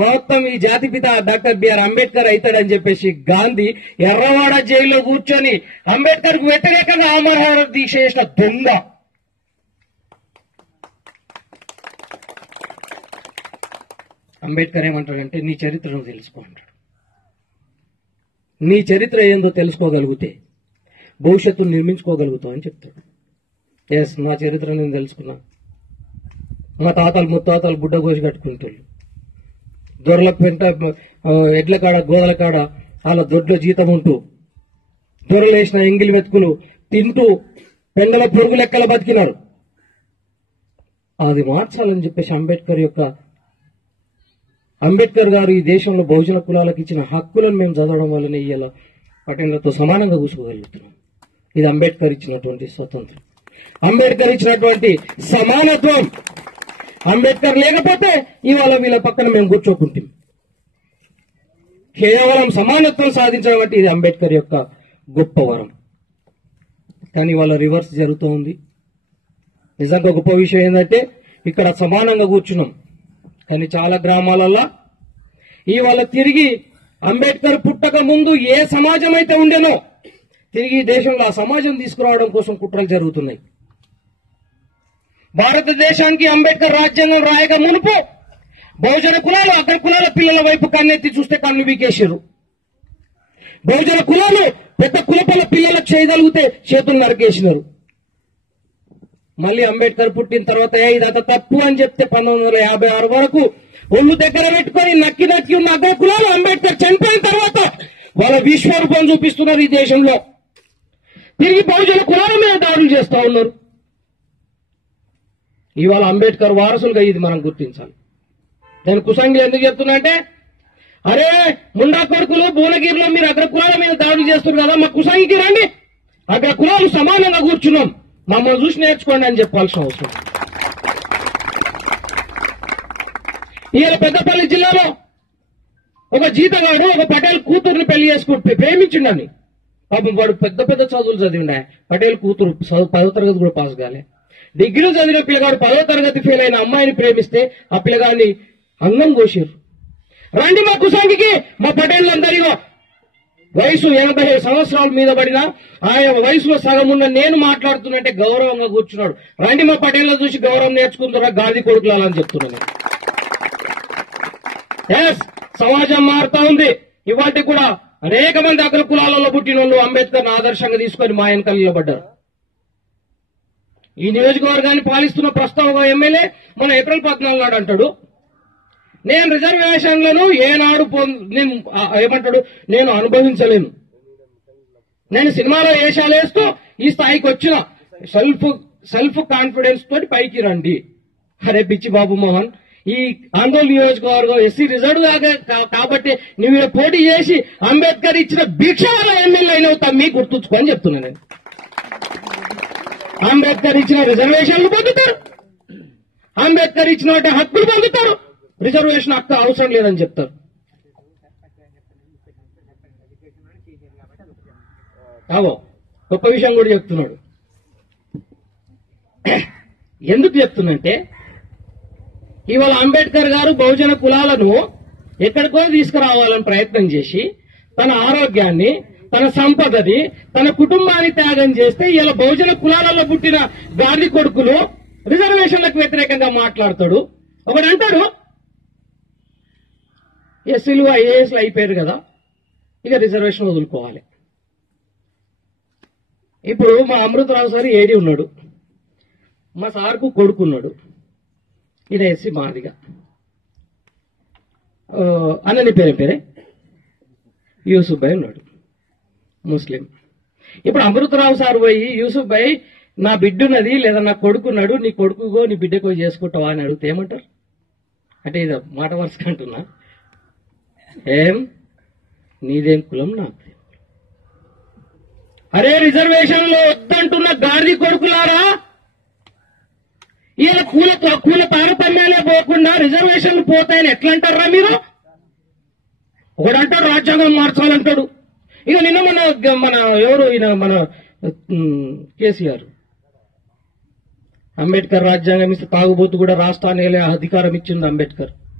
మొత్తం ఈ జాతిపిత డాక్టర్ బిఆర్ అంబేద్కర్ అవుతాడని చెప్పేసి గాంధీ ఎర్రవాడ జైల్లో కూర్చొని అంబేద్కర్ కు వ్యతిరేకంగా ఆమరణ దీక్ష చేసిన దొంగ. అంబేద్కర్ ఏమంటాడంటే నీ చరిత్రను తెలుసుకో అంటాడు. నీ చరిత్ర ఏందో తెలుసుకోగలిగితే భవిష్యత్తును నిర్మించుకోగలుగుతావు అని చెప్తాడు. ఎస్, నా చరిత్ర నేను తెలుసుకున్నా. మా తాతలు ముత్తాతలు బుడ్డ కోసి కట్టుకుంటారు. దొరల పెంట ఎడ్ల కాడ గోదల కాడ వాళ్ళ దొడ్ల జీతం ఉంటూ దొరలేసిన ఎంగిలి వెతుకులు తింటూ పెండల పొరుగు లెక్కల బతికినారు. అది మార్చాలని చెప్పేసి అంబేద్కర్ గారు ఈ దేశంలో బహుజన కులాలకు ఇచ్చిన హక్కులను మేము చదవడం వల్లనే ఇవాళ పటేళ్లతో సమానంగా కూర్చోగలుగుతున్నాం. ఇది అంబేద్కర్ ఇచ్చినటువంటి స్వతంత్రం, అంబేద్కర్ ఇచ్చినటువంటి సమానత్వం. అంబేద్కర్ లేకపోతే ఇవాళ వీళ్ళ పక్కన మేము కూర్చోకుంటాం. కేవలం సమానత్వం సాధించడం అంటే ఇది అంబేద్కర్ యొక్క గొప్ప వరం. కానీ ఇవాళ రివర్స్ జరుగుతూ ఉంది. నిజంగా గొప్ప విషయం ఏంటంటే ఇక్కడ సమానంగా కూర్చున్నాం, కానీ చాలా గ్రామాలలో ఇవాళ తిరిగి అంబేద్కర్ పుట్టక ముందు ఏ సమాజం అయితే ఉండేనో తిరిగి దేశంలో ఆ సమాజం తీసుకురావడం కోసం కుట్రలు జరుగుతున్నాయి. భారతదేశానికి అంబేద్కర్ రాజ్యాంగం రాయక మునుపు బహుజన కులాలు అగ్ర కులాల పిల్లల వైపు కన్నెత్తి చూస్తే కన్ను బీకేశారు. బహుజన కులాలు పెద్ద కులపల పిల్లలకు చేయగలిగితే చేతులు నరికేసినారు. మళ్ళీ అంబేద్కర్ పుట్టిన తర్వాత ఇదంతా తప్పు అని చెప్తే 1956 వరకు ఒళ్ళు దగ్గర పెట్టుకుని నక్కి నక్కి ఉన్న అగ్ర కులాలు అంబేద్కర్ చనిపోయిన తర్వాత వాళ్ళ విశ్వరూపం చూపిస్తున్నారు. ఈ దేశంలో తిరిగి బహుజన కులాల మీద దాడులు చేస్తా ఉన్నారు. ఇవాళ అంబేద్కర్ వారసులుగా ఇది మనం గుర్తించాలి. నేను కుసంగిలు ఎందుకు చెప్తున్నా అంటే, అరే ముండా కొడుకులు భువనగిరిలో మీరు అగ్ర కులాల మీద దాడులు చేస్తున్నారు కదా, మా కుసంగికి రండి, అగ్ర కులాలు సమానంగా కూర్చున్నాం, మమ్మల్ని చూసి నేర్చుకోండి అని చెప్పాల్సిన అవసరం. ఇవాళ పెద్దపల్లి జిల్లాలో ఒక జీతగాడు ఒక పటేల్ కూతురుని పెళ్లి చేసుకుంటే ప్రేమించిండని, పాపం వాడు పెద్ద పెద్ద చదువులు చదివిండే, పటేల్ కూతురు 10వ తరగతి కూడా పాస్ కాలే. డిగ్రీ చదివిన పిల్లగాడు 10వ తరగతి ఫెయిల్ అయిన అమ్మాయిని ప్రేమిస్తే ఆ పిల్లగాడిని అంగం కోసారు. రండి మా కుసంగికి, మా పటేళ్ళందరిలో వయసు 85 సంవత్సరాల మీద పడినా ఆయన వయసులో సగం ఉన్న నేను మాట్లాడుతున్నట్టే గౌరవంగా కూర్చున్నాడు. రండి మా పటేళ్ళ చూసి గౌరవం నేర్చుకుంటారా గాది కొడుకులాలని చెప్తున్నాను. ఎస్, సమాజం మారుతా ఉంది. ఇవాటి కూడా అనేక మంది అగ్ర కులాలలో పుట్టిన వాళ్ళు అంబేద్కర్ ఆదర్శంగా తీసుకొని మా వెనకాల నిలబడ్డారు. ఈ నియోజకవర్గాన్ని పాలిస్తున్న ప్రస్తుత ఎమ్మెల్యే మన ఏప్రిల్ 14 నాడు అంటాడు, నేను రిజర్వేషన్లను ఏనాడు ఏమంటాడు, నేను అనుభవించలేను, నేను సినిమాలో వేషాలు వేస్తూ ఈ స్థాయికి వచ్చిన సెల్ఫ్ కాన్ఫిడెన్స్ తోటి పైకి రండి. అరే పిచ్చి బాబు మోహన్, ఈ ఆందోళన నియోజకవర్గం ఎస్సీ రిజర్వ్ కాబట్టి నువ్వు పోటీ చేసి అంబేద్కర్ ఇచ్చిన భిక్ష వల్ల ఎమ్మెల్యే అయినవుతా మీకు గుర్తుంచుకొని చెప్తున్నా. నేను అంబేద్కర్ ఇచ్చిన రిజర్వేషన్లు పొందుతారు, అంబేద్కర్ ఇచ్చిన హక్కులు పొందుతారు, రిజర్వేషన్ హక్కు అవసరం లేదని చెప్తారు. కావో గొప్ప విషయం కూడా చెప్తున్నాడు. ఎందుకు చెప్తున్నంటే, ఇవాళ అంబేద్కర్ గారు బహుజన కులాలను ఎక్కడికో తీసుకురావాలని ప్రయత్నం చేసి తన ఆరోగ్యాన్ని, తన సంపదని, తన కుటుంబాన్ని త్యాగం చేస్తే ఇలా బహుజన కులాలలో పుట్టిన గాంధీ కొడుకులు రిజర్వేషన్లకు వ్యతిరేకంగా మాట్లాడతాడు. ఒకడు అంటాడు, ఎస్సీలు ఐఏఎస్లు అయిపోయారు కదా, ఇక రిజర్వేషన్ వదులుకోవాలి. ఇప్పుడు మా అమృతరావు సార్ ఏడి ఉన్నాడు, మా సార్కు కొడుకున్నాడు, ఈయన ఎస్సీ మాదిగా అన్నని పేరే యూసుఫ్ భాయ్ ఉన్నాడు, ముస్లిం. ఇప్పుడు అమృతరావు సార్ పోయి యూసుఫ్ భాయ్ నా బిడ్డున్నది లేదా నా కొడుకున్నాడు, నీ కొడుకుగో నీ బిడ్డకో చేసుకుంటావా అని అడిగితే ఏమంటారు? అంటే ఇది మాట వరుసగా అంటున్నా, ఏం నీదేం కులం నాకు. అరే రిజర్వేషన్లో వద్దంటున్న గాడిద కొడుకులారా, ఈయన కూల తారతమ్యాలే పోకుండా రిజర్వేషన్లు పోతాయని ఎట్లా అంటారా మీరు? ఒకడంటాడు రాజ్యాంగం మార్చాలంటాడు. ఇక నిన్న మన ఎవరు ఈయన మన కేసీఆర్ అంబేద్కర్ రాజ్యాంగం ఇస్తే తాగుబోతు కూడా రాష్ట్రానికి అధికారం ఇచ్చింది అంబేద్కర్.